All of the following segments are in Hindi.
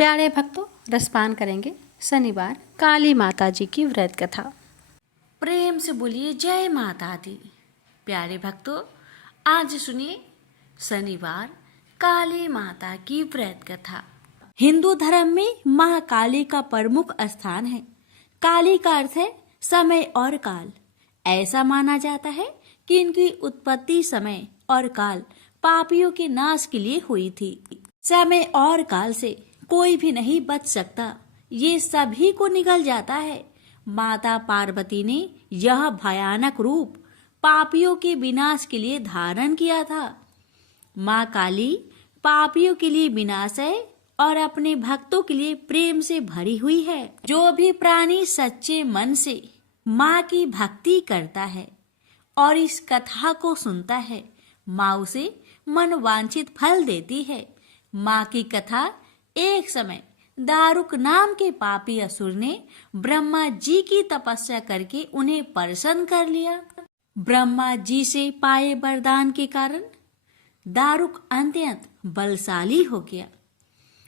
प्यारे भक्तों, रसपान करेंगे शनिवार काली माता जी की व्रत कथा। प्रेम से बोलिए जय माता दी। प्यारे भक्तों, आज सुनिए शनिवार काली माता की व्रत कथा। हिंदू धर्म में माँ काली का प्रमुख स्थान है। काली का अर्थ है समय और काल। ऐसा माना जाता है कि इनकी उत्पत्ति समय और काल पापियों के नाश के लिए हुई थी। समय और काल से कोई भी नहीं बच सकता, ये सभी को निगल जाता है। माता पार्वती ने यह भयानक रूप पापियों के विनाश के लिए धारण किया था। माँ काली पापियों के लिए विनाश है और अपने भक्तों के लिए प्रेम से भरी हुई है। जो भी प्राणी सच्चे मन से माँ की भक्ति करता है और इस कथा को सुनता है, माँ उसे मनवांछित फल देती है। माँ की कथा एक समय दारुक नाम के पापी असुर ने ब्रह्मा जी की तपस्या करके उन्हें प्रसन्न कर लिया। ब्रह्मा जी से पाए वरदान के कारण दारुक अत्यंत बलशाली हो गया।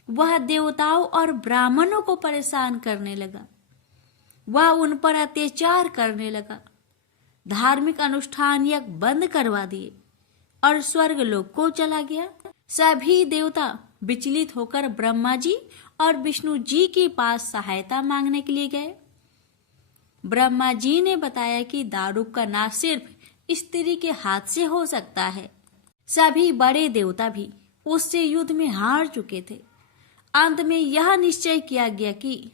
वह देवताओं और ब्राह्मणों को परेशान करने लगा। वह उन पर अत्याचार करने लगा। धार्मिक अनुष्ठान यज्ञ बंद करवा दिए और स्वर्ग लोक को चला गया। सभी देवता विचलित होकर ब्रह्मा जी और विष्णु जी के पास सहायता मांगने के लिए गए। ब्रह्मा जी ने बताया कि दारुक का नाश सिर्फ स्त्री के हाथ से हो सकता है। सभी बड़े देवता भी उससे युद्ध में हार चुके थे। अंत में यह निश्चय किया गया कि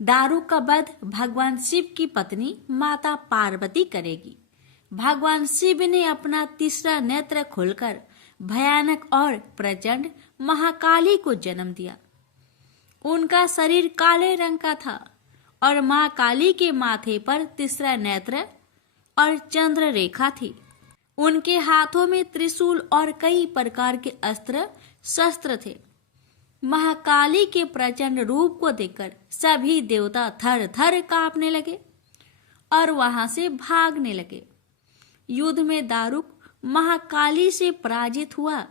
दारुक का वध भगवान शिव की पत्नी माता पार्वती करेगी। भगवान शिव ने अपना तीसरा नेत्र खोलकर भयानक और प्रचंड महाकाली को जन्म दिया। उनका शरीर काले रंग का था और माँ काली के माथे पर तीसरा नेत्र और चंद्र रेखा थी। उनके हाथों में त्रिशूल और कई प्रकार के अस्त्र शस्त्र थे। महाकाली के प्रचंड रूप को देखकर सभी देवता थर थर कांपने लगे और वहां से भागने लगे। युद्ध में दारुक महाकाली से पराजित हुआ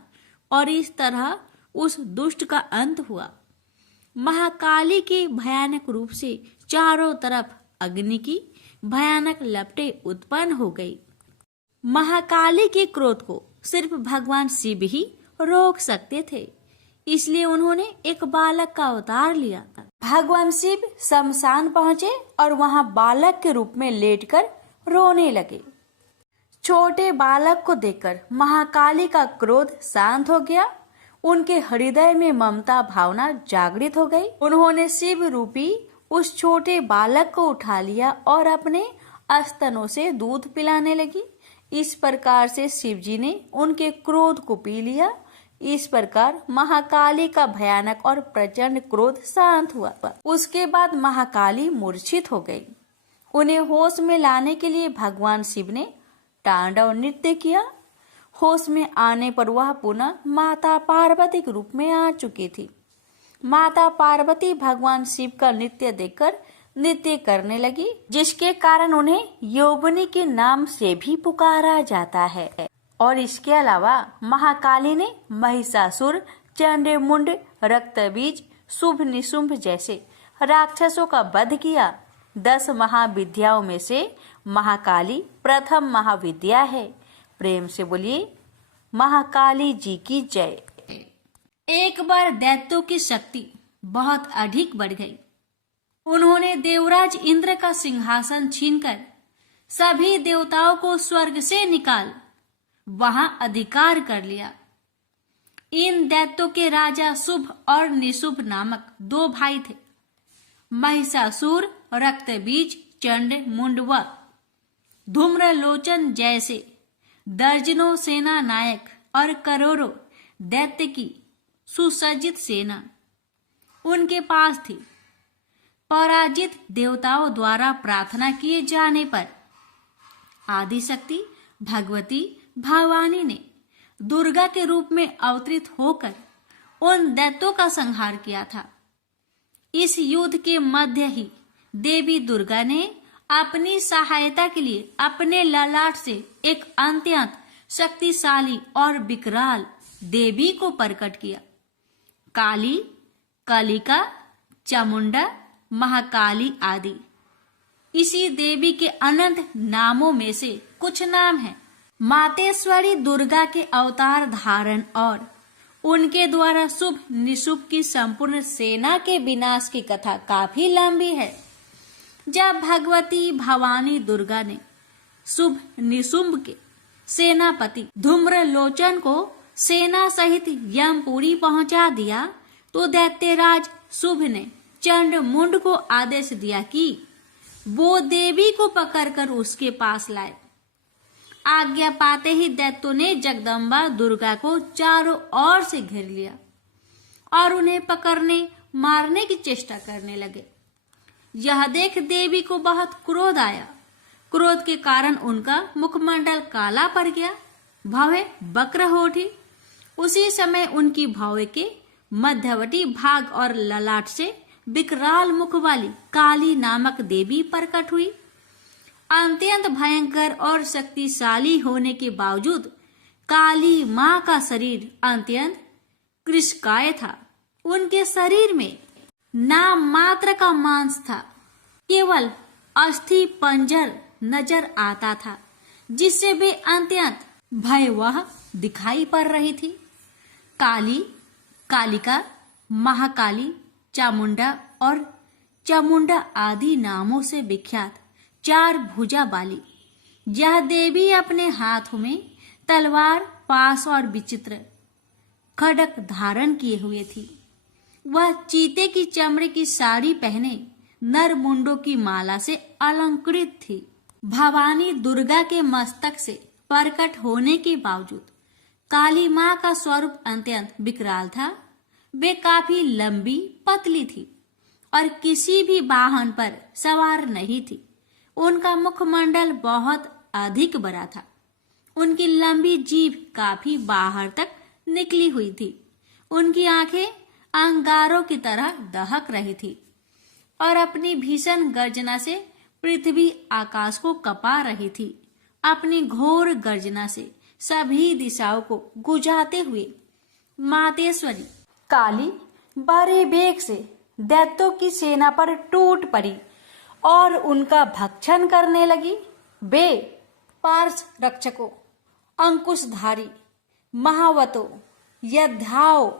और इस तरह उस दुष्ट का अंत हुआ। महाकाली के भयानक रूप से चारों तरफ अग्नि की भयानक लपटें उत्पन्न हो गई। महाकाली के क्रोध को सिर्फ भगवान शिव ही रोक सकते थे, इसलिए उन्होंने एक बालक का अवतार लिया। भगवान शिव शमशान पहुंचे और वहां बालक के रूप में लेटकर रोने लगे। छोटे बालक को देखकर महाकाली का क्रोध शांत हो गया। उनके हृदय में ममता भावना जागृत हो गई। उन्होंने शिव रूपी उस छोटे बालक को उठा लिया और अपने स्तनों से दूध पिलाने लगी। इस प्रकार से शिव जी ने उनके क्रोध को पी लिया। इस प्रकार महाकाली का भयानक और प्रचंड क्रोध शांत हुआ। उसके बाद महाकाली मूर्छित हो गई। उन्हें होश में लाने के लिए भगवान शिव ने तांडव नृत्य किया। होश में आने पर वह पुनः माता पार्वती के रूप में आ चुकी थी। माता पार्वती भगवान शिव का नृत्य देखकर नृत्य करने लगी, जिसके कारण उन्हें योगिनी के नाम से भी पुकारा जाता है। और इसके अलावा महाकाली ने महिषासुर, चंडमुंड, रक्तबीज, शुभ निशुंभ जैसे राक्षसों का वध किया। 10 महाविद्याओं में से महाकाली प्रथम महाविद्या है। प्रेम से बोलिए महाकाली जी की जय। एक बार दैत्यों की शक्ति बहुत अधिक बढ़ गई। उन्होंने देवराज इंद्र का सिंहासन छीनकर सभी देवताओं को स्वर्ग से निकाल वहां अधिकार कर लिया। इन दैत्यों के राजा शुभ और निशुभ नामक 2 भाई थे। महिषासुर, रक्तबीज, चंड, मुंड व धूम्रलोचन जैसे दर्जनों सेना नायक और करोड़ों दैत्य की सुसज्जित सेना उनके पास थी। पराजित देवताओं द्वारा प्रार्थना किए जाने पर आदिशक्ति भगवती भवानी ने दुर्गा के रूप में अवतरित होकर उन दैत्यों का संहार किया था। इस युद्ध के मध्य ही देवी दुर्गा ने अपनी सहायता के लिए अपने ललाट से एक अत्यंत शक्तिशाली और विकराल देवी को प्रकट किया। काली कालिका, चामुंडा, महाकाली आदि। इसी देवी के अनंत नामों में से कुछ नाम हैं। मातेश्वरी दुर्गा के अवतार धारण और उनके द्वारा शुभ निशुभ की संपूर्ण सेना के विनाश की कथा काफी लंबी है। जब भगवती भवानी दुर्गा ने शुभ निशुंभ के सेनापति धूम्रलोचन को सेना सहित यमपुरी पहुंचा दिया, तो दैत्यराज शुभ ने चंड मुंड को आदेश दिया कि वो देवी को पकड़कर उसके पास लाए। आज्ञा पाते ही दैत्यों ने जगदम्बा दुर्गा को चारों ओर से घेर लिया और उन्हें पकड़ने मारने की चेष्टा करने लगे। यह देख देवी को बहुत क्रोध आया। क्रोध के कारण उनका मुखमंडल काला पड़ गया, भवें वक्र हो उठी। उसी समय उनकी भौं के मध्यवर्ती भाग और ललाट से विकराल मुख वाली काली नामक देवी प्रकट हुई। अत्यंत भयंकर और शक्तिशाली होने के बावजूद काली मां का शरीर अत्यंत कृशकाय था। उनके शरीर में नाम मात्र का मांस था, केवल अस्थि पंजर नजर आता था, जिससे वे अत्यंत भयावह दिखाई पड़ रही थी। काली, कालिका, महाकाली, चामुंडा और चामुंडा आदि नामों से विख्यात चार भुजा वाली यह देवी अपने हाथों में तलवार, पास और विचित्र खड्ग धारण किए हुए थी। वह चीते की चमड़े की साड़ी पहने नर मुंडों की माला से अलंकृत थी। भवानी दुर्गा के मस्तक से प्रकट होने के बावजूद काली मां का स्वरूप अत्यंत विकराल था। वे काफी लंबी पतली थी और किसी भी वाहन पर सवार नहीं थी। उनका मुखमंडल बहुत अधिक बड़ा था। उनकी लंबी जीभ काफी बाहर तक निकली हुई थी। उनकी आंखें अंगारों की तरह दहक रही थी और अपनी भीषण गर्जना से पृथ्वी आकाश को कपा रही थी। अपनी घोर गर्जना से सभी दिशाओं को गुजाते हुए मातेश्वरी काली बड़े वेग से दैत्यों की सेना पर टूट पड़ी और उनका भक्षण करने लगी। वे पार्श रक्षकों, अंकुशधारी, महावतों, योद्धाओं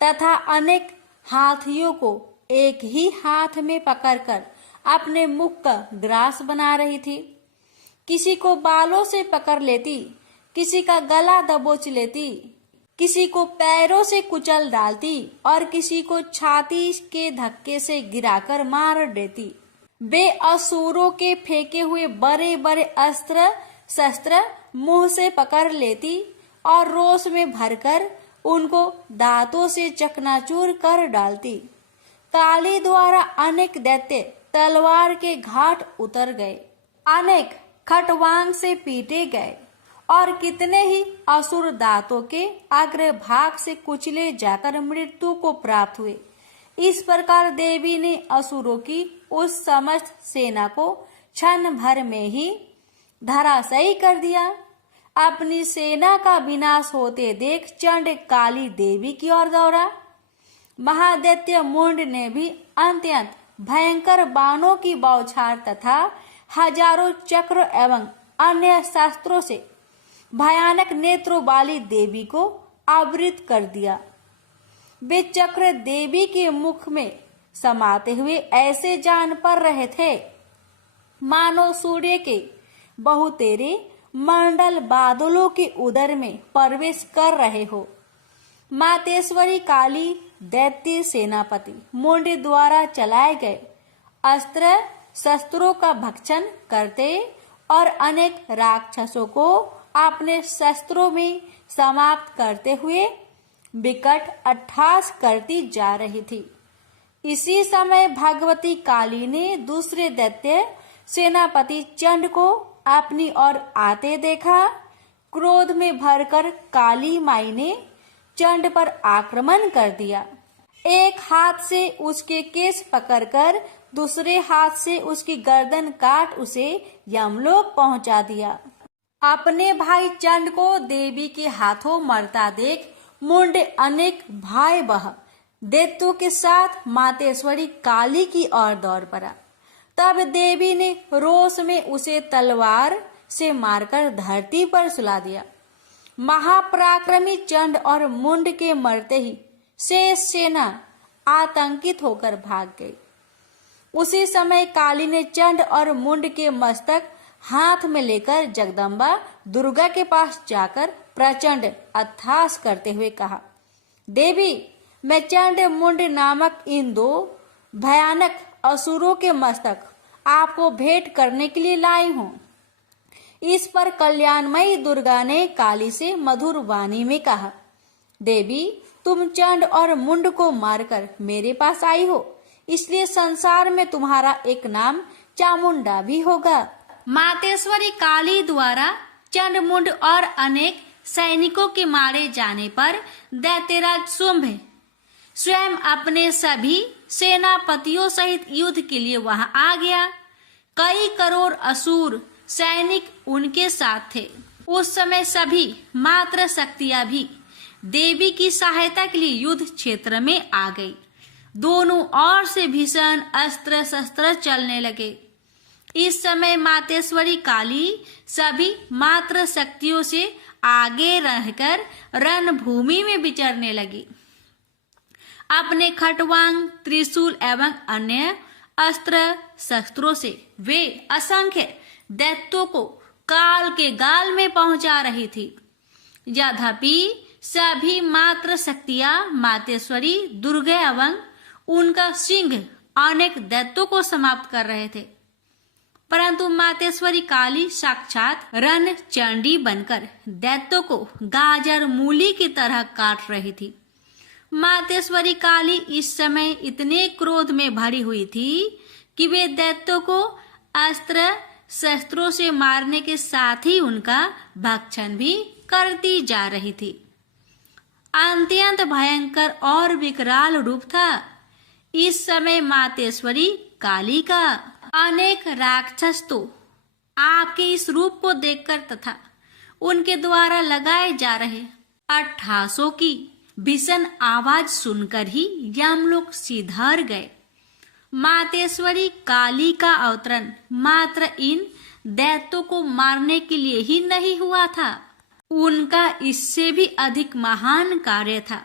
तथा अनेक हाथियों को एक ही हाथ में पकड़कर अपने मुख का ग्रास बना रही थी। किसी को बालों से पकड़ लेती, किसी का गला दबोच लेती, किसी को पैरों से कुचल डालती और किसी को छाती के धक्के से गिराकर मार देती। वे असुरों के फेंके हुए बड़े बड़े अस्त्र शस्त्र मुंह से पकड़ लेती और रोष में भरकर उनको दांतों से चकनाचूर कर डालती। काली द्वारा अनेक दैत्य तलवार के घाट उतर गए, अनेक खटवांग से पीटे गए और कितने ही असुर दांतों के अग्रभाग से कुचले जाकर मृत्यु को प्राप्त हुए। इस प्रकार देवी ने असुरों की उस समस्त सेना को क्षण भर में ही धराशायी कर दिया। अपनी सेना का विनाश होते देख चंड काली देवी की ओर दौड़ा। महादैत्य मुंड ने भी अत्यंत भयंकर बाणों की बौछार तथा हजारों चक्र एवं अन्य शस्त्रों से भयानक नेत्रों वाली देवी को आवृत कर दिया। वे चक्र देवी के मुख में समाते हुए ऐसे जान पड़ रहे थे मानो सूर्य के बहुतेरे मंडल बादलों के उदर में प्रवेश कर रहे हो। मातेश्वरी काली दैत्य सेनापति मुंड द्वारा चलाए गए अस्त्र शस्त्रों का भक्षण करते और अनेक राक्षसों को अपने शस्त्रों में समाप्त करते हुए विकट अट्टहास करती जा रही थी। इसी समय भगवती काली ने दूसरे दैत्य सेनापति चंड को अपनी ओर आते देखा। क्रोध में भरकर काली माई ने चंड पर आक्रमण कर दिया। एक हाथ से उसके केस पकड़कर दूसरे हाथ से उसकी गर्दन काट उसे यमलोक पहुंचा दिया। अपने भाई चंड को देवी के हाथों मरता देख मुंड अनेक भयावह दैत्यों के साथ मातेश्वरी काली की ओर दौड़ पड़ा। तब देवी ने रोष में उसे तलवार से मारकर धरती पर सुला दिया। महापराक्रमी चंड और मुंड के मरते ही शेष सेना आतंकित होकर भाग गई। उसी समय काली ने चंड और मुंड के मस्तक हाथ में लेकर जगदम्बा दुर्गा के पास जाकर प्रचंड अट्टहास करते हुए कहा, देवी, मैं चंड मुंड नामक इन दो भयानक असुरों के मस्तक आपको भेंट करने के लिए लाई हूँ। इस पर कल्याणमयी दुर्गा ने काली से मधुर वाणी में कहा, देवी, तुम चंड और मुंड को मारकर मेरे पास आई हो, इसलिए संसार में तुम्हारा एक नाम चामुंडा भी होगा। मातेश्वरी काली द्वारा चंड मुंड और अनेक सैनिकों के मारे जाने पर दैत्यराज शुंभ स्वयं अपने सभी सेनापतियों सहित युद्ध के लिए वहां आ गया। कई करोड़ असुर सैनिक उनके साथ थे। उस समय सभी मात्र शक्तियां भी देवी की सहायता के लिए युद्ध क्षेत्र में आ गई। दोनों ओर से भीषण अस्त्र शस्त्र चलने लगे। इस समय मातेश्वरी काली सभी मात्र शक्तियों से आगे रहकर रणभूमि में विचरने लगी। अपने खटवांग, त्रिशूल एवं अन्य अस्त्र शस्त्रों से वे असंख्य दैत्यों को काल के गाल में पहुंचा रही थी। यद्यपि सभी मात्र शक्तियां मातेश्वरी दुर्गा एवं उनका सिंह अनेक दैत्यों को समाप्त कर रहे थे, परंतु मातेश्वरी काली साक्षात रण चंडी बनकर दैत्यों को गाजर मूली की तरह काट रही थी। मातेश्वरी काली इस समय इतने क्रोध में भरी हुई थी कि वे दैत्यों को अस्त्र शस्त्रों से मारने के साथ ही उनका भक्षण भी करती जा रही थी। अत्यंत भयंकर और विकराल रूप था इस समय मातेश्वरी काली का। अनेक राक्षस तो आपके इस रूप को देखकर तथा उनके द्वारा लगाए जा रहे अट्टहासों की भीषण आवाज सुनकर ही यमलोक सिधार गए। मातेश्वरी काली का अवतरण मात्र इन दैत्यों को मारने के लिए ही नहीं हुआ था, उनका इससे भी अधिक महान कार्य था।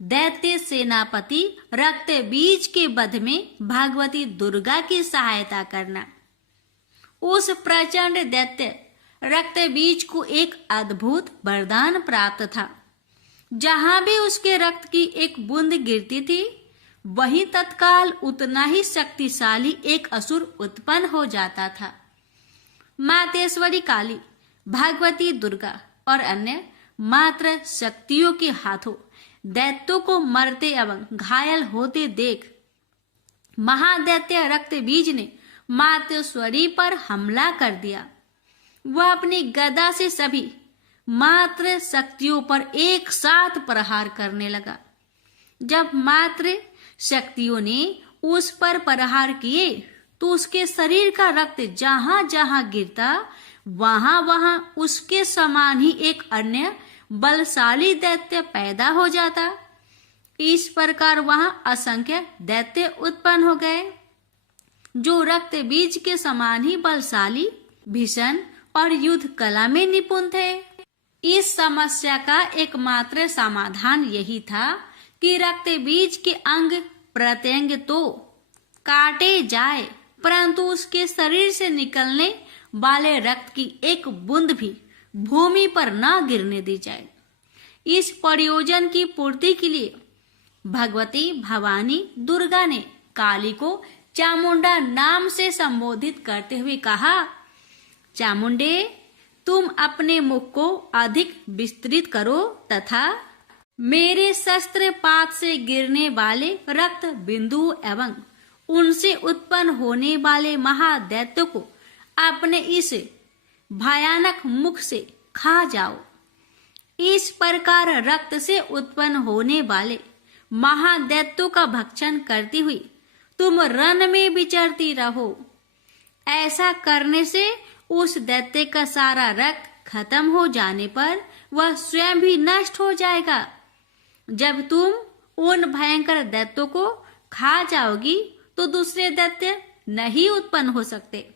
दैत्य सेनापति रक्त बीज के वध में भगवती दुर्गा की सहायता करना। उस प्रचंड दैत्य रक्त बीज को एक अद्भुत वरदान प्राप्त था। जहां भी उसके रक्त की एक बूंद गिरती थी, वहीं तत्काल उतना ही शक्तिशाली एक असुर उत्पन्न हो जाता था। मातेश्वरी काली, भगवती दुर्गा और अन्य मात्र शक्तियों के हाथों दैत्यों को मरते एवं घायल होते देख महादैत्य रक्त बीज ने मातेश्वरी पर हमला कर दिया। वह अपनी गदा से सभी मात्र शक्तियों पर एक साथ प्रहार करने लगा। जब मात्र शक्तियों ने उस पर प्रहार किए तो उसके शरीर का रक्त जहां जहां गिरता वहां वहां उसके समान ही एक अन्य बलशाली दैत्य पैदा हो जाता। इस प्रकार वहां असंख्य दैत्य उत्पन्न हो गए जो रक्त बीज के समान ही बलशाली, भीषण और युद्ध कला में निपुण थे। इस समस्या का एकमात्र समाधान यही था कि रक्त बीज के अंग प्रत्यंग तो काटे जाए, परंतु उसके शरीर से निकलने वाले रक्त की एक बूंद भी भूमि पर न गिरने दी जाए। इस प्रयोजन की पूर्ति के लिए भगवती भवानी दुर्गा ने काली को चामुंडा नाम से संबोधित करते हुए कहा, चामुंडे, तुम अपने मुख को अधिक विस्तृत करो तथा मेरे शस्त्र पात से गिरने वाले रक्त बिंदु एवं उनसे उत्पन्न होने वाले महादैत्यों को अपने इस भयानक मुख से खा जाओ। इस प्रकार रक्त से उत्पन्न होने वाले महादैत्यों का भक्षण करती हुई तुम रण में विचरती रहो। ऐसा करने से उस दैत्य का सारा रक्त खत्म हो जाने पर वह स्वयं भी नष्ट हो जाएगा। जब तुम उन भयंकर दैत्यों को खा जाओगी तो दूसरे दैत्य नहीं उत्पन्न हो सकते।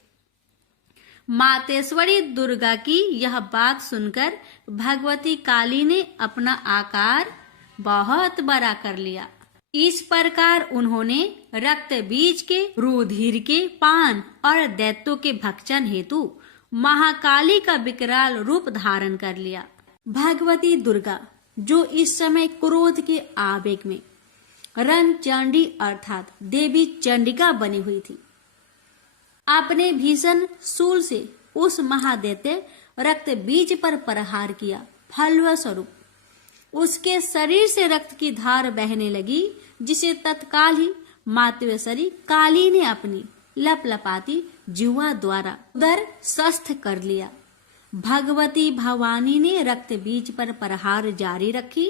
मातेश्वरी दुर्गा की यह बात सुनकर भगवती काली ने अपना आकार बहुत बड़ा कर लिया। इस प्रकार उन्होंने रक्त बीज के, रुधिर के पान और दैत्यों के भक्षण हेतु महाकाली का विकराल रूप धारण कर लिया। भगवती दुर्गा जो इस समय क्रोध के आवेग में रणचंडी अर्थात देवी चंडिका बनी हुई थी, अपने भीषण शूल से उस महादैत्य रक्त बीज पर प्रहार किया। फलस्वरूप उसके शरीर से रक्त की धार बहने लगी, जिसे तत्काल ही मातेश्वरी काली ने अपनी लपलपाती जिह्वा द्वारा उदर स्वस्थ कर लिया। भगवती भवानी ने रक्त बीज पर प्रहार जारी रखी।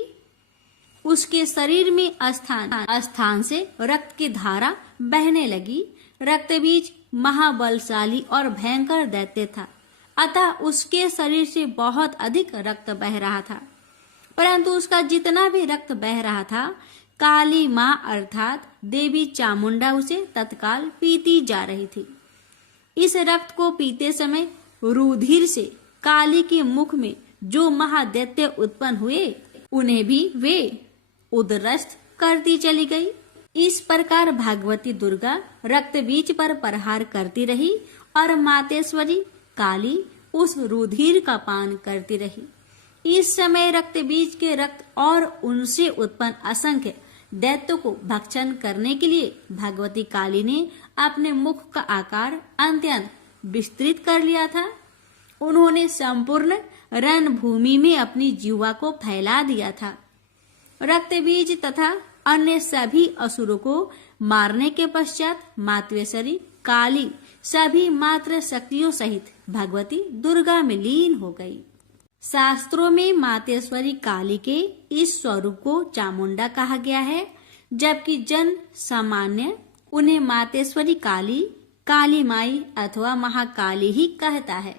उसके शरीर में स्थान से रक्त की धारा बहने लगी। रक्त बीज महाबलशाली और भयंकर दैत्य था, अतः उसके शरीर से बहुत अधिक रक्त बह रहा था। परंतु उसका जितना भी रक्त बह रहा था, काली माँ अर्थात देवी चामुंडा उसे तत्काल पीती जा रही थी। इस रक्त को पीते समय रुधिर से काली के मुख में जो महादैत्य उत्पन्न हुए, उन्हें भी वे उदरस्त करती चली गई। इस प्रकार भगवती दुर्गा रक्त बीज पर प्रहार करती रही और मातेश्वरी काली उस रुधिर का पान करती रही। इस समय रक्त बीज के रक्त और उनसे उत्पन्न असंख्य दैत्यों को भक्षण करने के लिए भगवती काली ने अपने मुख का आकार अत्यंत विस्तृत कर लिया था। उन्होंने संपूर्ण रणभूमि में अपनी जिह्वा को फैला दिया था। रक्त बीज तथा अन्य सभी असुरों को मारने के पश्चात मातेश्वरी काली सभी मात्र शक्तियों सहित भगवती दुर्गा में लीन हो गई। शास्त्रों में मातेश्वरी काली के इस स्वरूप को चामुंडा कहा गया है, जबकि जन सामान्य उन्हें मातेश्वरी काली, काली माई अथवा महाकाली ही कहता है।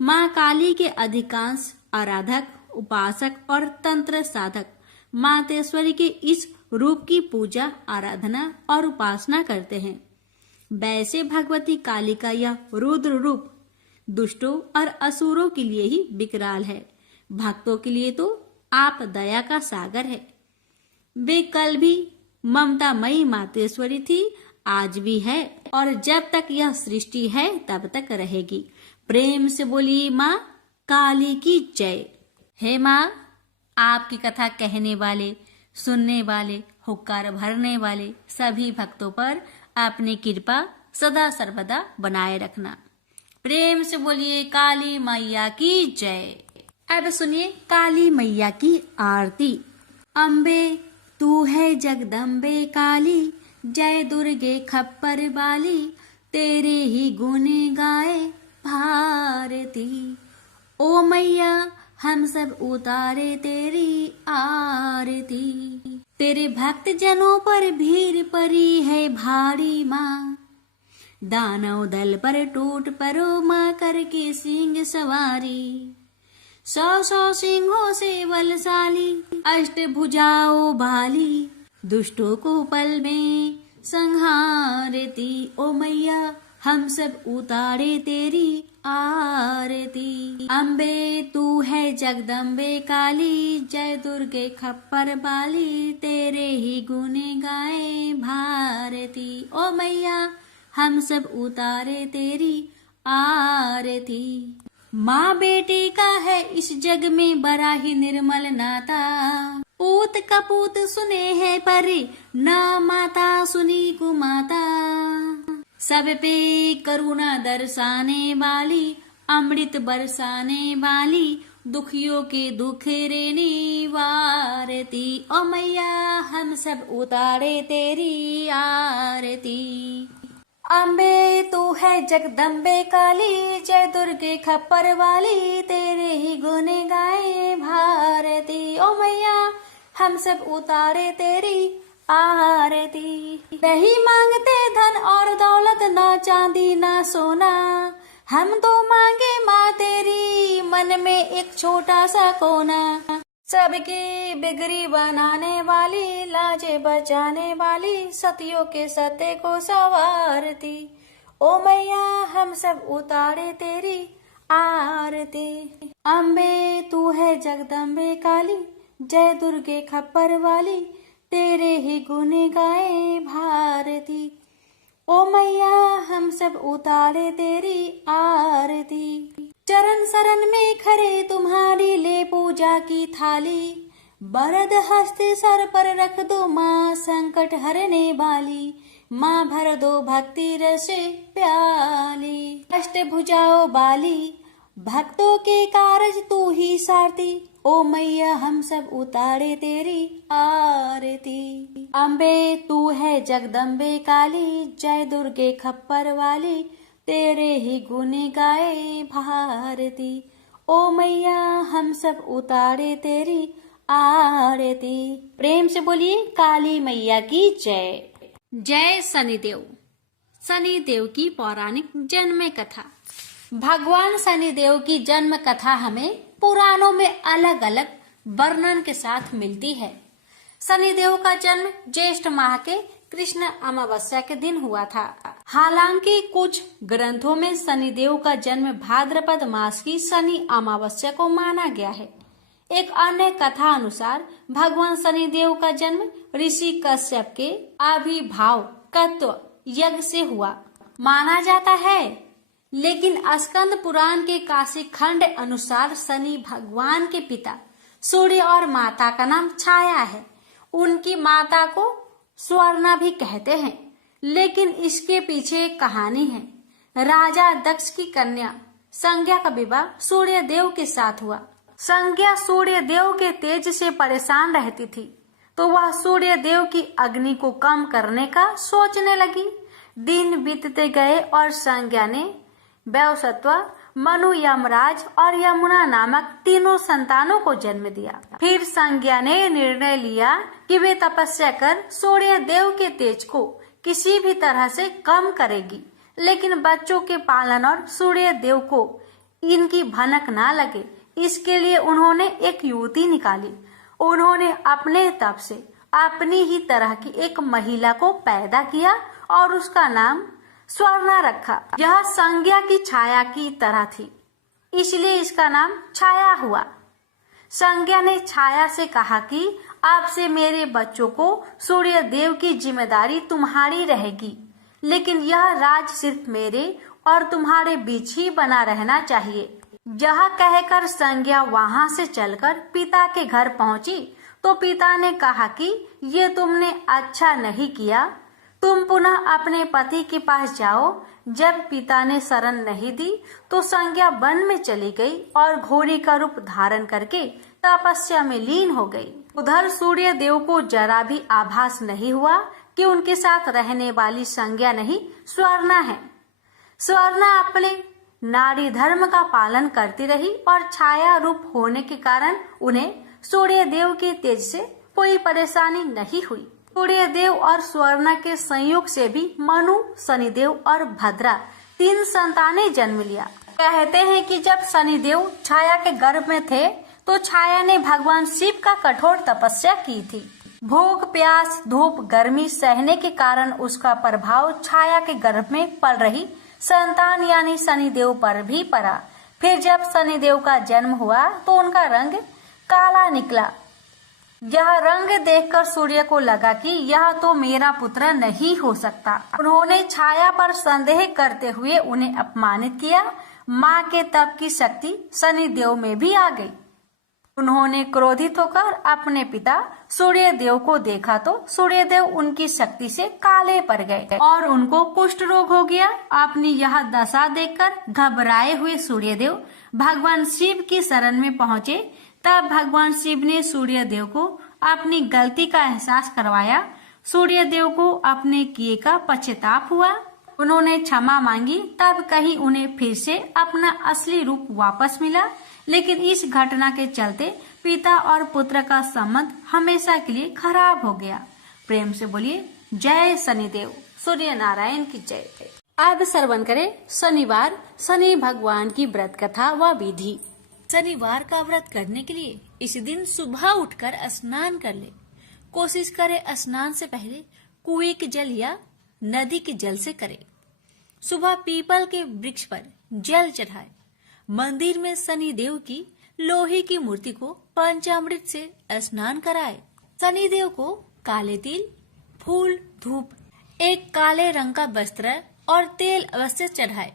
माँ काली के अधिकांश आराधक, उपासक और तंत्र साधक मातेश्वरी के इस रूप की पूजा, आराधना और उपासना करते हैं। वैसे भगवती काली का यह रुद्र रूप दुष्टों और असुरों के लिए ही विकराल है, भक्तों के लिए तो आप दया का सागर है। वे कल भी ममतामयी मातेश्वरी थी, आज भी है और जब तक यह सृष्टि है तब तक रहेगी। प्रेम से बोलिए माँ काली की जय। हे माँ, आपकी कथा कहने वाले, सुनने वाले, हुक्कार भरने वाले सभी भक्तों पर अपनी कृपा सदा सर्वदा बनाए रखना। प्रेम से बोलिए काली मैया की जय। अब सुनिए काली मैया की आरती। अम्बे तू है जगदम्बे काली, जय दुर्गे खप्पर बाली, तेरे ही गुण गाए भारती। ओ मैया हम सब उतारे तेरी आरती, तेरे भक्त जनों पर भीड़ पड़ी है भारी माँ, दानव दल पर टूट पड़ो माँ करके सिंह सवारी। 100 सिंहों से बलशाली, अष्ट भुजाओ भाली, दुष्टों को पल में संहारती। ओ मैया हम सब उतारे तेरी आरती। अम्बे तू है जगदम्बे काली, जय दुर्गे खप्पर बाली, तेरे ही गुण गाए भारती। ओ मैया हम सब उतारे तेरी आरती। माँ बेटी का है इस जग में बड़ा ही निर्मल नाता, पूत कपूत सुने है पर ना माता सुनी कुमाता। सब पे करुणा दर्शाने वाली, अमृत बरसाने वाली, दुखियों के दुख रेने वारती। ओ मैया हम सब उतारे तेरी आरती। अम्बे तू है जगदम्बे काली, जय दुर्गे खप्पर वाली, तेरे ही गुण गाए भारती। ओ मैया हम सब उतारे तेरी आरती। नहीं मांगते धन और दौलत, ना चांदी ना सोना, हम तो मांगे माँ तेरी मन में एक छोटा सा कोना। सबकी बिगड़ी बनाने वाली, लाजे बचाने वाली, सतियों के सत्य को संवारती। ओ मैया हम सब उतारे तेरी आरती। अम्बे तू है जगदम्बे काली, जय दुर्गे खप्पर वाली, तेरे ही गुण गाए भारती। ओ मैया हम सब उतारे तेरी आरती। चरण शरण में खड़े तुम्हारी, ले पूजा की थाली, वरद हस्त सर पर रख दो माँ, संकट हरने वाली। माँ भर दो भक्ति रस प्याली, अष्ट भुजाओ बाली, भक्तों के कारज तू ही सारती। ओ मैया हम सब उतारे तेरी आरती। अम्बे तू है जगदम्बे काली, जय दुर्गे खप्पर वाली, तेरे ही गुण गाए भारती। ओ मैया हम सब उतारे तेरी आरती। प्रेम से बोलिए काली मैया की जय। जय शनिदेव। शनिदेव की पौराणिक जन्म कथा। भगवान शनिदेव की जन्म कथा हमें पुराणों में अलग अलग वर्णन के साथ मिलती है। शनिदेव का जन्म ज्येष्ठ माह के कृष्ण अमावस्या के दिन हुआ था। हालांकि कुछ ग्रंथों में शनिदेव का जन्म भाद्रपद मास की शनि अमावस्या को माना गया है। एक अन्य कथा अनुसार भगवान शनिदेव का जन्म ऋषि कश्यप के आविर्भाव तत्व यज्ञ से हुआ माना जाता है। लेकिन स्कंद पुराण के काशी खंड अनुसार शनि भगवान के पिता सूर्य और माता का नाम छाया है। उनकी माता को स्वर्णा भी कहते हैं। लेकिन इसके पीछे एक कहानी है। राजा दक्ष की कन्या संज्ञा का विवाह सूर्य देव के साथ हुआ। संज्ञा सूर्य देव के तेज से परेशान रहती थी, तो वह सूर्य देव की अग्नि को कम करने का सोचने लगी। दिन बीतते गए और संज्ञा ने वैवस्वत, मनु, यमराज और यमुना नामक तीनों संतानों को जन्म दिया। फिर संज्ञा ने निर्णय लिया कि वे तपस्या कर सूर्य देव के तेज को किसी भी तरह से कम करेगी। लेकिन बच्चों के पालन और सूर्य देव को इनकी भनक ना लगे, इसके लिए उन्होंने एक युवती निकाली। उन्होंने अपने तप से अपनी ही तरह की एक महिला को पैदा किया और उसका नाम स्वर्णा रखा। यह संज्ञा की छाया की तरह थी, इसलिए इसका नाम छाया हुआ। संज्ञा ने छाया से कहा कि अब से मेरे बच्चों को सूर्य देव की जिम्मेदारी तुम्हारी रहेगी, लेकिन यह राज सिर्फ मेरे और तुम्हारे बीच ही बना रहना चाहिए। यह कहकर संज्ञा वहां से चलकर पिता के घर पहुंची तो पिता ने कहा कि ये तुमने अच्छा नहीं किया, तुम पुनः अपने पति के पास जाओ। जब पिता ने शरण नहीं दी तो संज्ञा वन में चली गई और घोड़ी का रूप धारण करके तपस्या में लीन हो गई। उधर सूर्य देव को जरा भी आभास नहीं हुआ कि उनके साथ रहने वाली संज्ञा नहीं स्वर्णा है। स्वर्णा अपने नारी धर्म का पालन करती रही और छाया रूप होने के कारण उन्हें सूर्य देव के तेज से कोई परेशानी नहीं हुई। सूर्य देव और स्वर्णा के संयोग से भी मनु, शनिदेव और भद्रा 3 संतानें जन्म लिया। कहते हैं कि जब शनिदेव छाया के गर्भ में थे तो छाया ने भगवान शिव का कठोर तपस्या की थी। भूख, प्यास, धूप, गर्मी सहने के कारण उसका प्रभाव छाया के गर्भ में पल रही संतान यानी शनिदेव पर भी पड़ा। फिर जब शनिदेव का जन्म हुआ तो उनका रंग काला निकला। यह रंग देखकर सूर्य को लगा कि यह तो मेरा पुत्र नहीं हो सकता। उन्होंने छाया पर संदेह करते हुए उन्हें अपमानित किया। माँ के तप की शक्ति शनिदेव में भी आ गई। उन्होंने क्रोधित होकर अपने पिता सूर्य देव को देखा तो सूर्य देव उनकी शक्ति से काले पड़ गए और उनको कुष्ठ रोग हो गया। अपनी यह दशा देखकर घबराए हुए सूर्य देव भगवान शिव की शरण में पहुँचे। तब भगवान शिव ने सूर्य देव को अपनी गलती का एहसास करवाया। सूर्य देव को अपने किए का पश्चाताप हुआ। उन्होंने क्षमा मांगी। तब कहीं उन्हें फिर से अपना असली रूप वापस मिला। लेकिन इस घटना के चलते पिता और पुत्र का संबंध हमेशा के लिए खराब हो गया। प्रेम से बोलिए जय शनिदेव। सूर्य नारायण की जय। अब श्रवण करें शनिवार शनि भगवान की व्रत कथा व विधि। शनिवार का व्रत करने के लिए इस दिन सुबह उठकर स्नान कर ले। कोशिश करे स्नान से पहले कुएं के जल या नदी के जल से करे। सुबह पीपल के वृक्ष पर जल चढ़ाए। मंदिर में शनि देव की लोहे की मूर्ति को पंचामृत से स्नान कराए। शनि देव को काले तिल, फूल, धूप, एक काले रंग का वस्त्र और तेल अवश्य चढ़ाए।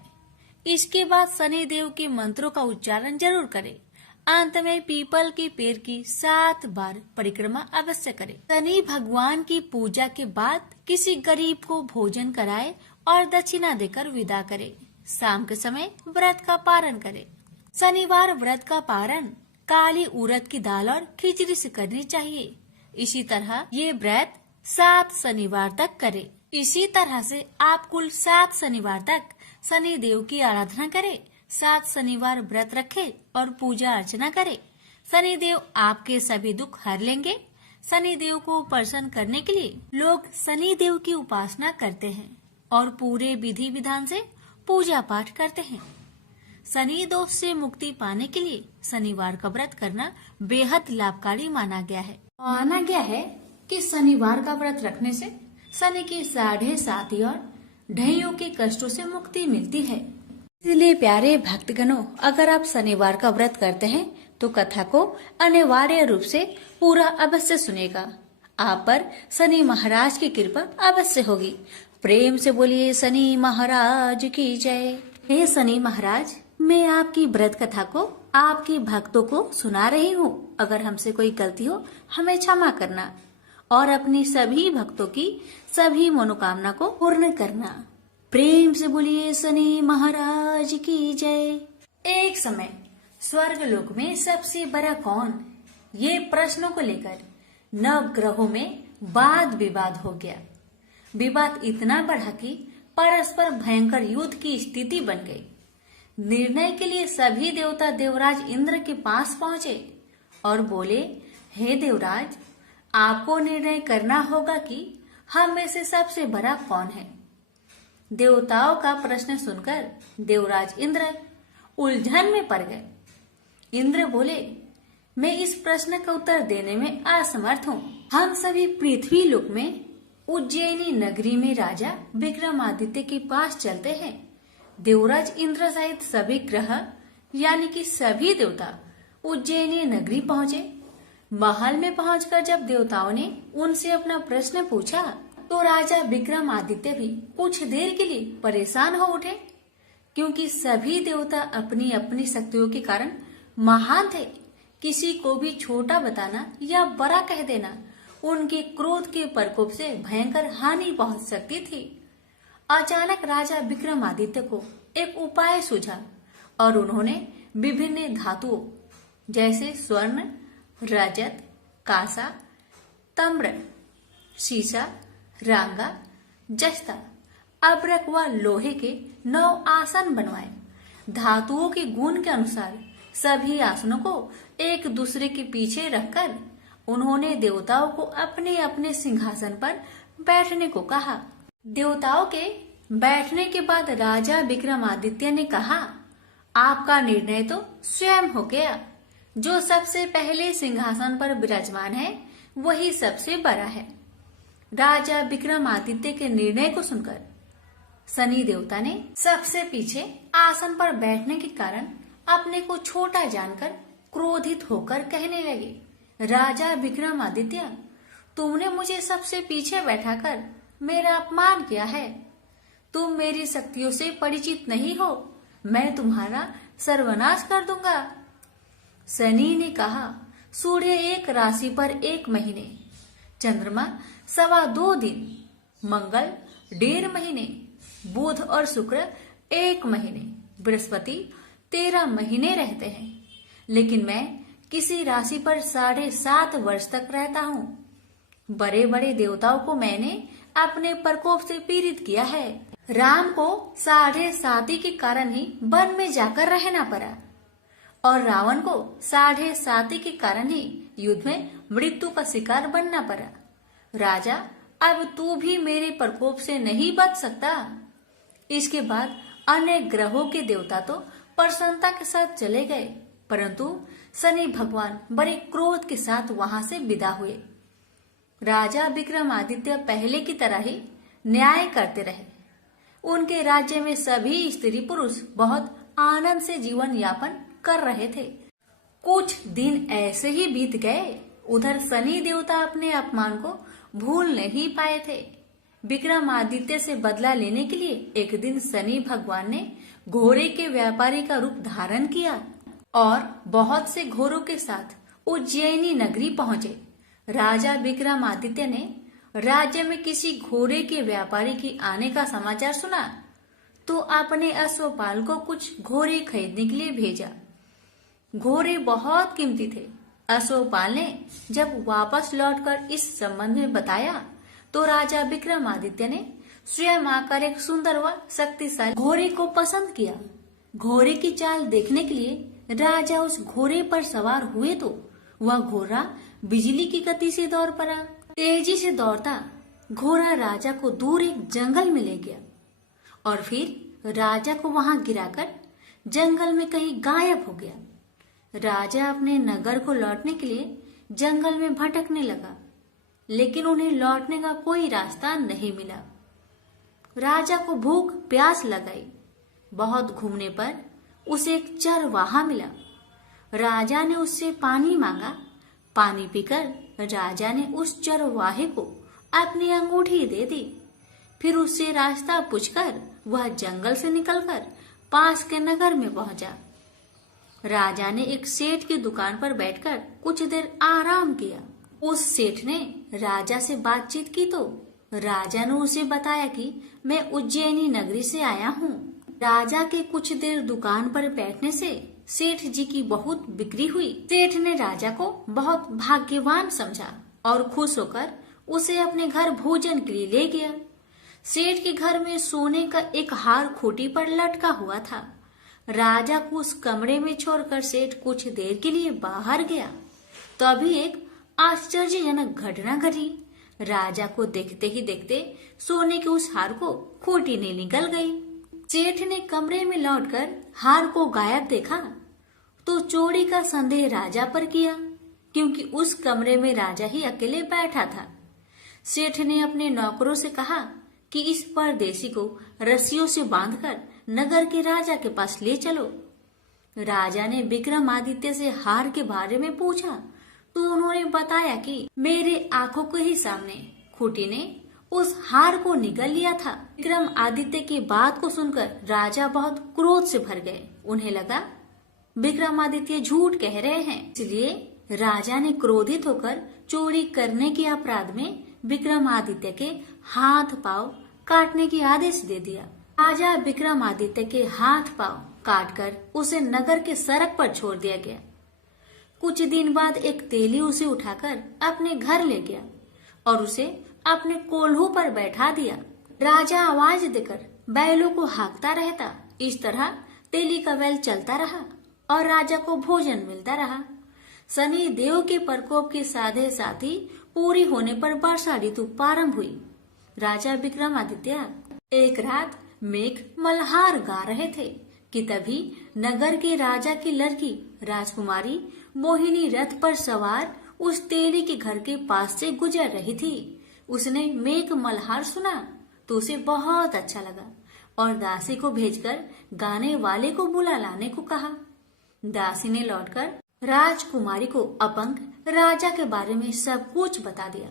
इसके बाद शनि देव के मंत्रों का उच्चारण जरूर करे। अंत में पीपल के पेड़ की 7 बार परिक्रमा अवश्य करे। शनि भगवान की पूजा के बाद किसी गरीब को भोजन कराए और दक्षिणा देकर विदा करे। शाम के समय व्रत का पारण करे। शनिवार व्रत का पारण काली उड़द की दाल और खिचड़ी से करनी चाहिए। इसी तरह ये व्रत 7 शनिवार तक करे। इसी तरह से आप कुल 7 शनिवार तक शनि देव की आराधना करें। 7 शनिवार व्रत रखे और पूजा अर्चना करे। शनि देव आपके सभी दुख हर लेंगे। शनि देव को प्रसन्न करने के लिए लोग शनि देव की उपासना करते हैं और पूरे विधि विधान से पूजा पाठ करते हैं। शनि दोष से मुक्ति पाने के लिए शनिवार का व्रत करना बेहद लाभकारी माना गया है। माना गया है कि शनिवार का व्रत रखने से शनि की 7.5 और ढैयों के कष्टों से मुक्ति मिलती है। इसलिए प्यारे भक्तगणों, अगर आप शनिवार का व्रत करते हैं तो कथा को अनिवार्य रूप से पूरा अवश्य सुनेगा। आप पर शनि महाराज की कृपा अवश्य होगी। प्रेम से बोलिए शनि महाराज की जय। हे शनि महाराज, मैं आपकी व्रत कथा को आपके भक्तों को सुना रही हूँ। अगर हमसे कोई गलती हो हमें क्षमा करना और अपनी सभी भक्तों की सभी मनोकामना को पूर्ण करना। प्रेम से बोलिए शनि महाराज की जय। एक समय स्वर्ग लोक में सबसे बड़ा कौन, ये प्रश्नों को लेकर नवग्रहों में वाद विवाद हो गया। विवाद इतना बढ़ा कि परस्पर भयंकर युद्ध की स्थिति बन गई। निर्णय के लिए सभी देवता देवराज इंद्र के पास पहुंचे और बोले, हे देवराज, आपको निर्णय करना होगा कि हम में से सबसे बड़ा कौन है। देवताओं का प्रश्न सुनकर देवराज इंद्र उलझन में पड़ गए। इंद्र बोले, मैं इस प्रश्न का उत्तर देने में असमर्थ हूँ। हम सभी पृथ्वी लोक में उज्जैनी नगरी में राजा विक्रमादित्य के पास चलते हैं। देवराज इंद्र सहित सभी ग्रह यानी कि सभी देवता उज्जैनी नगरी पहुँचे। महल में पहुंचकर जब देवताओं ने उनसे अपना प्रश्न पूछा तो राजा विक्रमादित्य भी कुछ देर के लिए परेशान हो उठे, क्योंकि सभी देवता अपनी अपनी शक्तियों के कारण महान थे। किसी को भी छोटा बताना या बड़ा कह देना उनके क्रोध के प्रकोप से भयंकर हानि पहुंच सकती थी। अचानक राजा विक्रमादित्य को एक उपाय सूझा और उन्होंने विभिन्न धातुओं जैसे स्वर्ण, रजत, कांसा, ताम्र, शीशा, रांगा, जस्ता, अब्रक व लोहे के 9 आसन बनवाए। धातुओं के गुण के अनुसार सभी आसनों को एक दूसरे के पीछे रखकर उन्होंने देवताओं को अपने अपने सिंहासन पर बैठने को कहा। देवताओं के बैठने के बाद राजा विक्रमादित्य ने कहा, आपका निर्णय तो स्वयं हो गया। जो सबसे पहले सिंहासन पर विराजमान है वही सबसे बड़ा है। राजा विक्रमादित्य के निर्णय को सुनकर शनि देवता ने सबसे पीछे आसन पर बैठने के कारण अपने को छोटा जानकर क्रोधित होकर कहने लगे, राजा विक्रमादित्य, तुमने मुझे सबसे पीछे बैठाकर मेरा अपमान किया है। तुम मेरी शक्तियों से परिचित नहीं हो। मैं तुम्हारा सर्वनाश कर दूंगा। शनि ने कहा, सूर्य एक राशि पर 1 महीने, चंद्रमा 2.25 दिन, मंगल 1.5 महीने, बुध और शुक्र 1 महीने, बृहस्पति 13 महीने रहते हैं। लेकिन मैं किसी राशि पर 7.5 वर्ष तक रहता हूँ। बड़े बड़े देवताओं को मैंने अपने प्रकोप से पीड़ित किया है। राम को 7.5 के कारण ही वन में जाकर रहना पड़ा और रावण को 7.5 के कारण ही युद्ध में मृत्यु का शिकार बनना पड़ा। राजा, अब तू भी मेरे प्रकोप से नहीं बच सकता। इसके बाद अन्य ग्रहों के देवता तो प्रसन्नता के साथ चले गए परंतु शनि भगवान बड़े क्रोध के साथ वहां से विदा हुए। राजा विक्रमादित्य पहले की तरह ही न्याय करते रहे। उनके राज्य में सभी स्त्री पुरुष बहुत आनंद से जीवन यापन कर रहे थे। कुछ दिन ऐसे ही बीत गए। उधर शनि देवता अपने अपमान को भूल नहीं पाए थे। विक्रमादित्य से बदला लेने के लिए एक दिन शनि भगवान ने घोड़े के व्यापारी का रूप धारण किया और बहुत से घोड़ों के साथ उज्जैनी नगरी पहुंचे। राजा विक्रमादित्य ने राज्य में किसी घोड़े के व्यापारी के आने का समाचार सुना तो अपने अश्वपाल को कुछ घोड़े खरीदने के लिए भेजा। घोड़े बहुत कीमती थे। अश्वपाल ने जब वापस लौटकर इस संबंध में बताया तो राजा विक्रमादित्य ने स्वयं आकर एक सुंदर व शक्तिशाली घोड़े को पसंद किया। घोड़े की चाल देखने के लिए राजा उस घोड़े पर सवार हुए तो वह घोड़ा बिजली की गति से दौड़ पड़ा। तेजी से दौड़ता घोड़ा राजा को दूर एक जंगल में ले गया और फिर राजा को वहां गिराकर जंगल में कहीं गायब हो गया। राजा अपने नगर को लौटने के लिए जंगल में भटकने लगा, लेकिन उन्हें लौटने का कोई रास्ता नहीं मिला। राजा को भूख प्यास लगाई। बहुत घूमने पर उसे एक चरवाहा मिला। राजा ने उससे पानी मांगा। पानी पीकर राजा ने उस चरवाहे को अपनी अंगूठी दे दी। फिर उससे रास्ता पूछकर वह जंगल से निकलकर पास के नगर में पहुंचा। राजा ने एक सेठ की दुकान पर बैठकर कुछ देर आराम किया। उस सेठ ने राजा से बातचीत की तो राजा ने उसे बताया कि मैं उज्जैनी नगरी से आया हूँ। राजा के कुछ देर दुकान पर बैठने से सेठ जी की बहुत बिक्री हुई। सेठ ने राजा को बहुत भाग्यवान समझा और खुश होकर उसे अपने घर भोजन के लिए ले गया। सेठ के घर में सोने का एक हार खूंटी पर लटका हुआ था। राजा को उस कमरे में छोड़कर सेठ कुछ देर के लिए बाहर गया। तभी एक आश्चर्यजनक घटना घटी। राजा को देखते ही देखते सोने के उस हार को खूंटी ने निकल गई। सेठ ने कमरे में लौटकर हार को गायब देखा तो चोरी का संदेह राजा पर किया, क्योंकि उस कमरे में राजा ही अकेले बैठा था। सेठ ने अपने नौकरों से कहा कि इस परदेसी को रस्सियों से बांधकर नगर के राजा के पास ले चलो। राजा ने विक्रमादित्य से हार के बारे में पूछा तो उन्होंने बताया कि मेरे आंखों के ही सामने खूंटी ने उस हार को निगल लिया था। विक्रमादित्य की बात को सुनकर राजा बहुत क्रोध से भर गए। उन्हें लगा विक्रमादित्य झूठ कह रहे हैं, इसलिए राजा ने क्रोधित होकर चोरी करने के अपराध में विक्रमादित्य के हाथ पांव काटने की आदेश दे दिया। राजा विक्रमादित्य के हाथ पांव काटकर उसे नगर के सड़क पर छोड़ दिया गया। कुछ दिन बाद एक तेली उसे उठाकर अपने घर ले गया और उसे अपने कोल्हू पर बैठा दिया। राजा आवाज देकर बैलों को हाँकता रहता। इस तरह तेली का बैल चलता रहा और राजा को भोजन मिलता रहा। शनि देव के प्रकोप के साधे साथी पूरी होने पर वर्षा ऋतु प्रारंभ हुई। राजा विक्रमादित्य एक रात मेघ मल्हार गा रहे थे कि तभी नगर के राजा की लड़की राजकुमारी मोहिनी रथ पर सवार उस तेली के घर के पास से गुजर रही थी। उसने मेघ मल्हार सुना तो उसे बहुत अच्छा लगा और दासी को भेजकर गाने वाले को बुला लाने को कहा। दासी ने लौटकर राजकुमारी को अपंग राजा के बारे में सब कुछ बता दिया।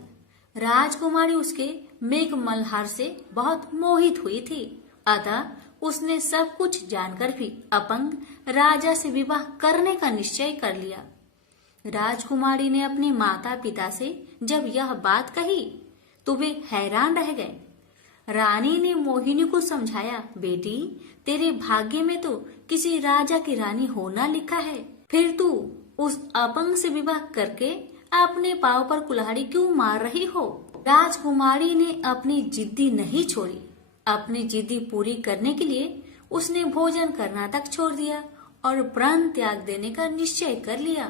राजकुमारी उसके मेघ मल्हार से बहुत मोहित हुई थी, अतः उसने सब कुछ जानकर भी अपंग राजा से विवाह करने का निश्चय कर लिया। राजकुमारी ने अपने माता पिता से जब यह बात कही तो वे हैरान रह गए। रानी ने मोहिनी को समझाया, बेटी तेरे भाग्य में तो किसी राजा की रानी होना लिखा है, फिर तू उस अपंग से विवाह करके अपने पांव पर कुल्हाड़ी क्यों मार रही हो। राजकुमारी ने अपनी जिद्दी नहीं छोड़ी। अपनी जिद्दी पूरी करने के लिए उसने भोजन करना तक छोड़ दिया और प्राण त्याग देने का निश्चय कर लिया।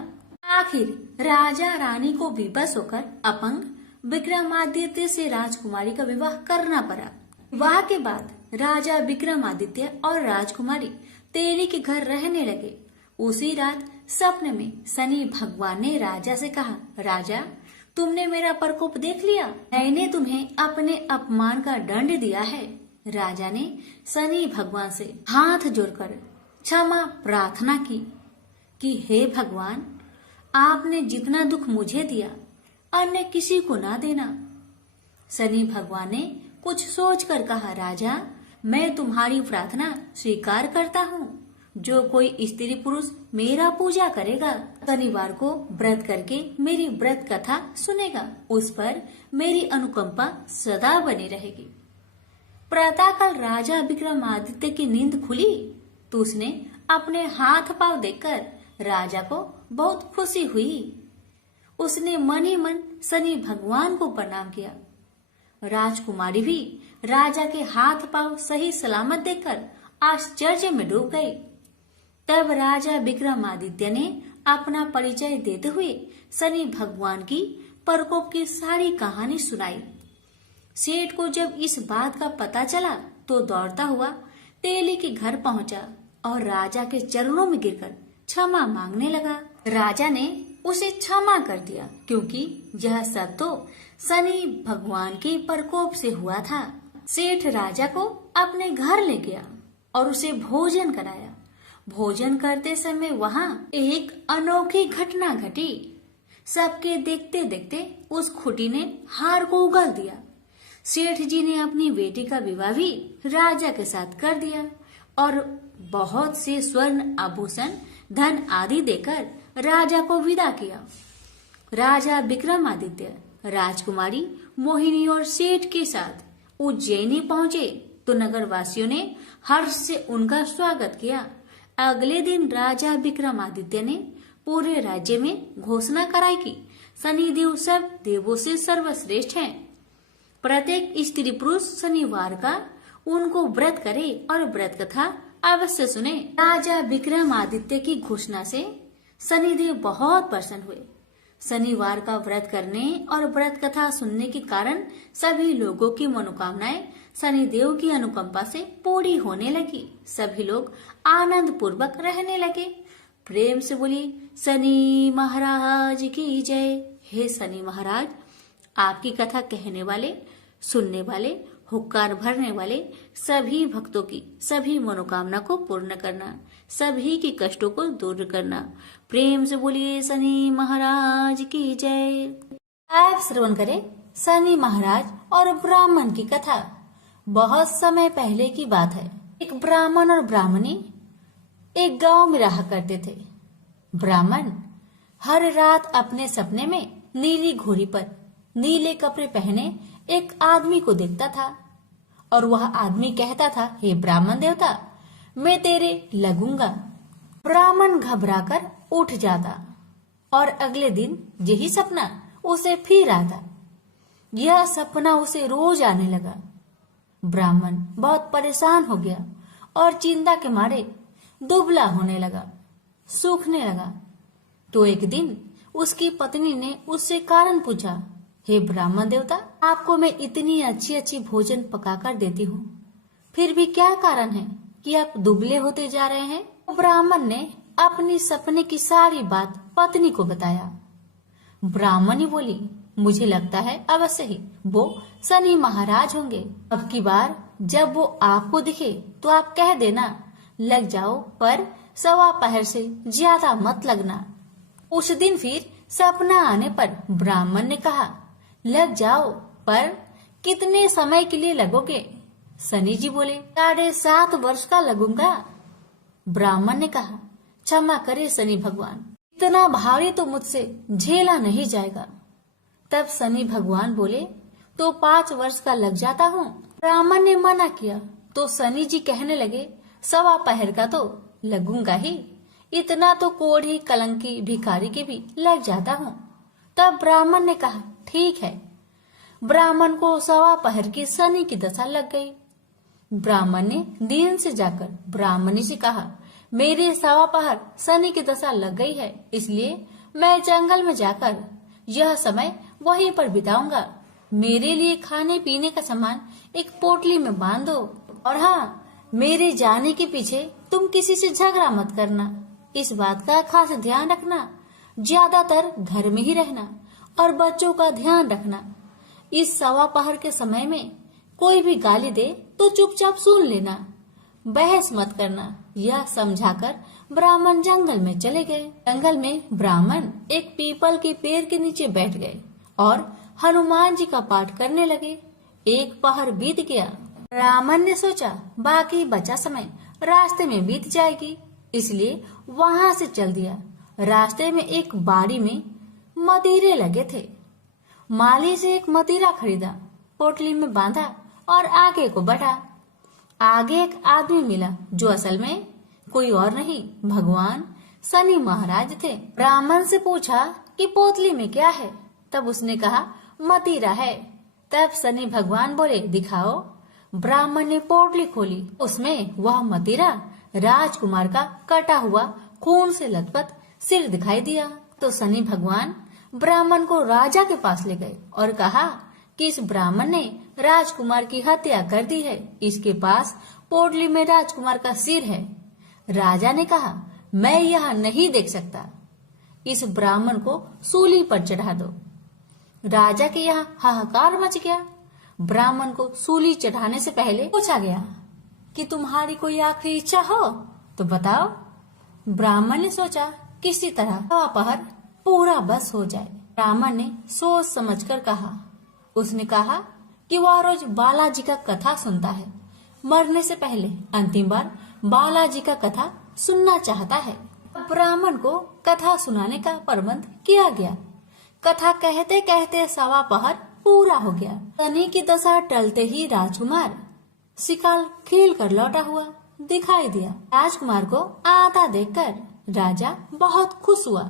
आखिर राजा रानी को विवश होकर अपंग विक्रमादित्य से राजकुमारी का विवाह करना पड़ा। विवाह के बाद राजा विक्रमादित्य और राजकुमारी तेली के घर रहने लगे। उसी रात सपने में शनि भगवान ने राजा से कहा, राजा तुमने मेरा प्रकोप देख लिया, मैंने तुम्हें अपने अपमान का दंड दिया है। राजा ने शनि भगवान से हाथ जोड़कर क्षमा प्रार्थना की कि हे भगवान, आपने जितना दुख मुझे दिया अन्य किसी को ना देना। शनि भगवान ने कुछ सोचकर कहा, राजा मैं तुम्हारी प्रार्थना स्वीकार करता हूँ। जो कोई स्त्री पुरुष मेरा पूजा करेगा, शनिवार को व्रत करके मेरी व्रत कथा सुनेगा, उस पर मेरी अनुकंपा सदा बनी रहेगी। प्रातःकाल राजा विक्रमादित्य की नींद खुली तो उसने अपने हाथ पांव देखकर राजा को बहुत खुशी हुई। उसने मन ही मन शनि भगवान को प्रणाम किया। राजकुमारी भी राजा के हाथ पांव सही सलामत देखकर आश्चर्य में डूब गई। तब राजा विक्रमादित्य ने अपना परिचय देते हुए शनि भगवान की प्रकोप की सारी कहानी सुनाई। सेठ को जब इस बात का पता चला तो दौड़ता हुआ तेली के घर पहुंचा और राजा के चरणों में गिरकर क्षमा मांगने लगा। राजा ने उसे क्षमा कर दिया क्योंकि यह सब तो शनि भगवान के प्रकोप से हुआ था। सेठ राजा को अपने घर ले गया और उसे भोजन कराया। भोजन करते समय वहाँ एक अनोखी घटना घटी। सबके देखते देखते उस खुटी ने हार को उगल दिया। सेठ जी ने अपनी बेटी का विवाह भी राजा के साथ कर दिया और बहुत से स्वर्ण आभूषण, धन आदि देकर राजा को विदा किया। राजा विक्रमादित्य राजकुमारी मोहिनी और सेठ के साथ उज्जैनी पहुंचे तो नगर वासियों ने हर्ष से उनका स्वागत किया। अगले दिन राजा विक्रमादित्य ने पूरे राज्य में घोषणा कराई कि शनिदेव सब देवों से सर्वश्रेष्ठ हैं। प्रत्येक स्त्री पुरुष शनिवार का उनको व्रत करे और व्रत कथा अवश्य सुने। राजा विक्रमादित्य की घोषणा से शनिदेव बहुत प्रसन्न हुए। शनिवार का व्रत करने और व्रत कथा सुनने के कारण सभी लोगों की मनोकामनाएं शनिदेव की अनुकंपा से पूरी होने लगी। सभी लोग आनंद पूर्वक रहने लगे। प्रेम से बोली शनि महाराज की जय। हे शनि महाराज, आपकी कथा कहने वाले, सुनने वाले, हुक्कार भरने वाले सभी भक्तों की सभी मनोकामना को पूर्ण करना, सभी के कष्टों को दूर करना। प्रेम से बोलिए शनि महाराज की जय। आप श्रवण करें शनि महाराज और ब्राह्मण की कथा। बहुत समय पहले की बात है। एक ब्राह्मण और ब्राह्मणी एक गांव में रहा करते थे। ब्राह्मण हर रात अपने सपने में नीली घोड़ी पर नीले कपड़े पहने एक आदमी को देखता था और वह आदमी कहता था, हे ब्राह्मण देवता, मैं तेरे लगूंगा। ब्राह्मण घबराकर उठ जाता और अगले दिन यही सपना उसे फिर आता। यह सपना उसे रोज आने लगा। ब्राह्मण बहुत परेशान हो गया और चिंता के मारे दुबला होने लगा, सूखने लगा। तो एक दिन उसकी पत्नी ने उससे कारण पूछा, हे ब्राह्मण देवता, आपको मैं इतनी अच्छी अच्छी भोजन पकाकर देती हूँ, फिर भी क्या कारण है कि आप दुबले होते जा रहे हैं? ब्राह्मण ने अपनी सपने की सारी बात पत्नी को बताया। ब्राह्मणी बोली, मुझे लगता है अवश्य ही वो शनि महाराज होंगे। अब की बार जब वो आपको दिखे तो आप कह देना, लग जाओ, पर 1:15 से ज्यादा मत लगना। उस दिन फिर सपना आने पर ब्राह्मण ने कहा, लग जाओ, पर कितने समय के लिए लगोगे? शनि जी बोले, 7.5 वर्ष का लगूंगा। ब्राह्मण ने कहा, क्षमा करे शनि भगवान, इतना भारी तो मुझसे झेला नहीं जाएगा। तब शनि भगवान बोले, तो 5 वर्ष का लग जाता हूँ। ब्राह्मण ने मना किया तो शनि जी कहने लगे, 1:15 का तो लगूंगा ही, इतना तो कोढ़ी कलंकी भिखारी के भी लग जाता हूँ। तब ब्राह्मण ने कहा, ठीक है। ब्राह्मण को 1:15 की शनि की दशा लग गई। ब्राह्मण ने दिन से जाकर ब्राह्मणी से कहा, मेरे 1:15 शनि की दशा लग गई है, इसलिए मैं जंगल में जाकर यह समय वहीं पर बिताऊंगा। मेरे लिए खाने पीने का सामान एक पोटली में बांध दो, और हाँ, मेरे जाने के पीछे तुम किसी से झगड़ा मत करना। इस बात का खास ध्यान रखना, ज्यादातर घर में ही रहना और बच्चों का ध्यान रखना। इस सवा पहर के समय में कोई भी गाली दे तो चुपचाप सुन लेना, बहस मत करना। यह समझाकर ब्राह्मण जंगल में चले गए। जंगल में ब्राह्मण एक पीपल के पेड़ के नीचे बैठ गए और हनुमान जी का पाठ करने लगे। एक पहर बीत गया। ब्राह्मण ने सोचा बाकी बचा समय रास्ते में बीत जाएगी, इसलिए वहां से चल दिया। रास्ते में एक बाड़ी में मदिरे लगे थे। माली से एक मदिरा खरीदा, पोटली में बांधा और आगे को बढ़ा। आगे एक आदमी मिला जो असल में कोई और नहीं, भगवान शनि महाराज थे। ब्राह्मण से पूछा कि पोतली में क्या है? तब उसने कहा मदिरा है। तब शनि भगवान बोले दिखाओ। ब्राह्मण ने पोटली खोली, उसमें वह मदिरा राजकुमार का कटा हुआ खून से लथपथ सिर दिखाई दिया। तो शनि भगवान ब्राह्मण को राजा के पास ले गए और कहा कि इस ब्राह्मण ने राजकुमार की हत्या कर दी है, इसके पास पोटली में राजकुमार का सिर है। राजा ने कहा मैं यह नहीं देख सकता, इस ब्राह्मण को सूली पर चढ़ा दो। राजा के यहाँ हाहाकार मच गया। ब्राह्मण को सूली चढ़ाने से पहले पूछा गया कि तुम्हारी कोई आखिरी इच्छा हो तो बताओ। ब्राह्मण ने सोचा किसी तरह सवा पहर पूरा बस हो जाए। ब्राह्मण ने सोच समझकर कहा। उसने कहा कि वह रोज बालाजी का कथा सुनता है, मरने से पहले अंतिम बार बालाजी का कथा सुनना चाहता है। ब्राह्मण को कथा सुनाने का प्रबंध किया गया। कथा कहते कहते सवा पहर पूरा हो गया। शनि की दशा टलते ही राजकुमार शिकार खेल कर लौटा हुआ दिखाई दिया। राजकुमार को आता देखकर राजा बहुत खुश हुआ,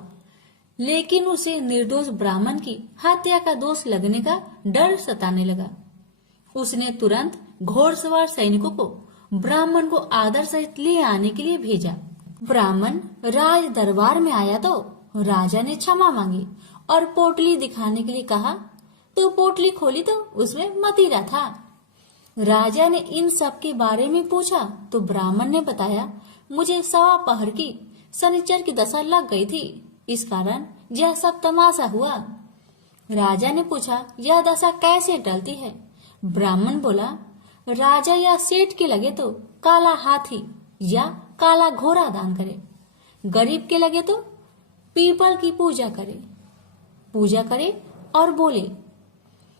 लेकिन उसे निर्दोष ब्राह्मण की हत्या का दोष लगने का डर सताने लगा। उसने तुरंत घोड़सवार सैनिकों को ब्राह्मण को आदर सहित ले आने के लिए भेजा। ब्राह्मण राज दरबार में आया तो राजा ने क्षमा मांगी और पोटली दिखाने के लिए कहा। तो पोटली खोली तो उसमें मदिरा था। राजा ने इन सब के बारे में पूछा तो ब्राह्मण ने बताया मुझे सवा पहर की शनिचर की दशा लग गई थी, इस कारण यह सब तमाशा हुआ। राजा ने पूछा यह दशा कैसे टलती है? ब्राह्मण बोला राजा या सेठ के लगे तो काला हाथी या काला घोड़ा दान करे, गरीब के लगे तो पीपल की पूजा करे और बोले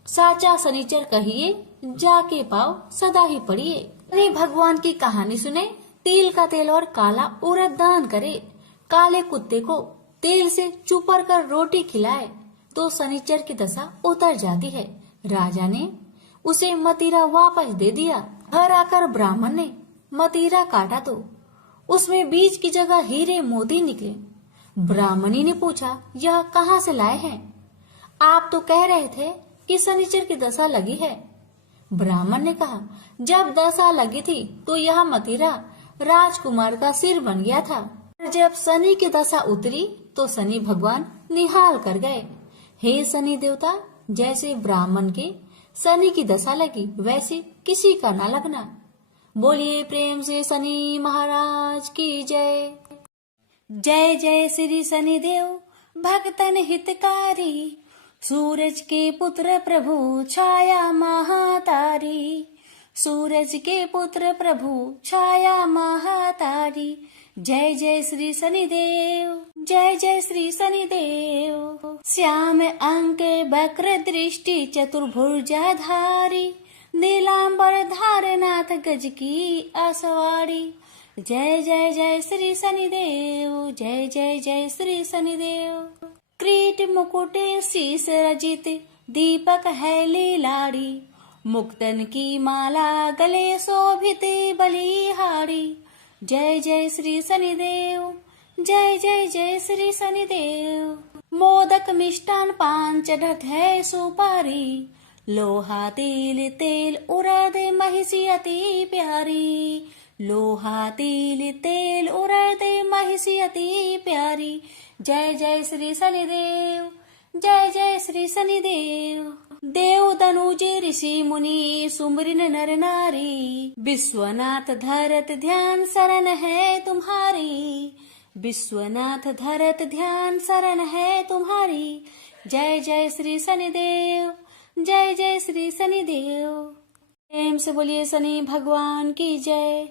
साचा शनिचर कहिए जाके पाओ सदा ही पढ़िए। अरे भगवान की कहानी सुने, तिल का तेल और काला उड़द दान करे, काले कुत्ते को तेल से चुपर कर रोटी खिलाए तो शनिचर की दशा उतर जाती है। राजा ने उसे मदिरा वापस दे दिया। घर आकर ब्राह्मण ने मदिरा काटा तो उसमें बीज की जगह हीरे मोती निकले। ब्राह्मणी ने पूछा यह कहाँ से लाए हैं? आप तो कह रहे थे कि शनिचर की दशा लगी है। ब्राह्मण ने कहा जब दशा लगी थी तो यह मदिरा राजकुमार का सिर बन गया था। जब शनि की दशा उतरी तो शनि भगवान निहाल कर गए। हे शनि देवता, जैसे ब्राह्मण के शनि की दशा लगी वैसे किसी का ना लगना। बोलिए प्रेम से शनि महाराज की जय। जय जय श्री शनि देव भक्तन हितकारी, सूरज के पुत्र प्रभु छाया महातारी, सूरज के पुत्र प्रभु छाया महातारी। जय जय श्री शनिदेव, जय जय श्री शनिदेव। श्याम अंक वक्र दृष्टि चतुर्भुजाधारी, नीलांबर धारनाथ गज की आसवारी। जय जय जय श्री शनिदेव, जय जय जय श्री शनिदेव। क्रीट मुकुटे शीस रजित दीपक है लीलाड़ी, मुक्तन की माला गले शोभित बलिहारी। जय जय श्री शनिदेव, जय जय जय श्री शनिदेव। मोदक मिष्टान पान चढ़त है सुपारी, लोहा तिल तेल उड़द महिषी अति प्यारी, लोहा तिल तेल उड़द महिषी अति प्यारी। जय जय श्री शनिदेव, जय जय श्री शनिदेव। देव दनुज ऋषि मुनि सुमरिन नर नारी, विश्वनाथ धरत ध्यान शरण है तुम्हारी, विश्वनाथ धरत ध्यान शरण है तुम्हारी। जय जय श्री शनिदेव, जय जय श्री शनिदेव। प्रेम से बोलिए शनि भगवान की जय।